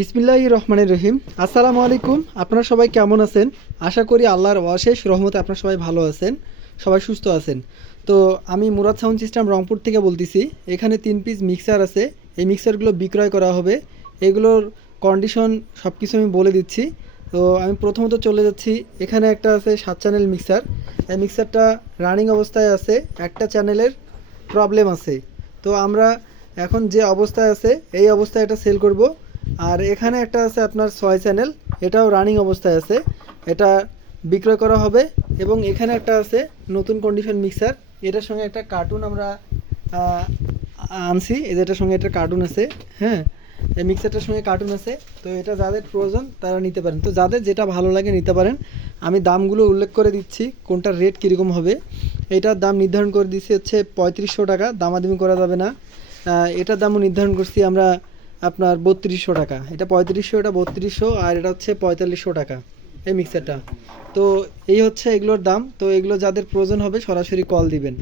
বিসমিল্লাহ রহমানের রহিম। আসসালামু আলাইকুম। আপনারা সবাই কেমন আছেন? আশা করি আল্লাহর অশেষ রহমতে আপনারা সবাই ভালো আছেন, সবাই সুস্থ আছেন। তো আমি মুরাদ সাউন্ড সিস্টেম রংপুর থেকে বলতেছি, এখানে তিন পিস মিক্সার আছে। এই মিক্সারগুলো বিক্রয় করা হবে। এগুলোর কন্ডিশন সব কিছু আমি বলে দিচ্ছি। তো আমি প্রথমত চলে যাচ্ছি। এখানে একটা আছে সাত চ্যানেল মিক্সার এই মিক্সারটা রানিং অবস্থায় আছে। একটা চ্যানেলের প্রবলেম আছে। তো আমরা এখন যে অবস্থায় আছে, এই অবস্থায় এটা সেল করব। আর এখানে একটা আছে আপনার ছয় চ্যানেল এটাও রানিং অবস্থায় আছে। এটা বিক্রয় করা হবে এবং এখানে একটা আছে নতুন কন্ডিশন মিক্সার এটার সঙ্গে একটা কার্টুন আমরা আনছি। এটার সঙ্গে একটা কার্টুন আছে হ্যাঁ? এই মিক্সারটার সঙ্গে কার্টুন আছে। তো এটা যাদের প্রয়োজন, তারা নিতে পারেন। তো যাদের যেটা ভালো লাগে নিতে পারেন। আমি দামগুলো উল্লেখ করে দিচ্ছি, কোনটার রেট কীরকম হবে। এটার দাম নির্ধারণ করে দিচ্ছি হচ্ছে পঁয়ত্রিশশো টাকা, দামাদামি করা যাবে না। এটার দামও নির্ধারণ করছি আমরা আপনার বত্রিশশো টাকা। এটা পঁয়ত্রিশশো, এটা বত্রিশশো, আর এটা হচ্ছে পঁয়তাল্লিশশো টাকা এই মিক্সারটা তো এই হচ্ছে এগুলোর দাম। তো এগুলো যাদের প্রয়োজন হবে সরাসরি কল দিবেন।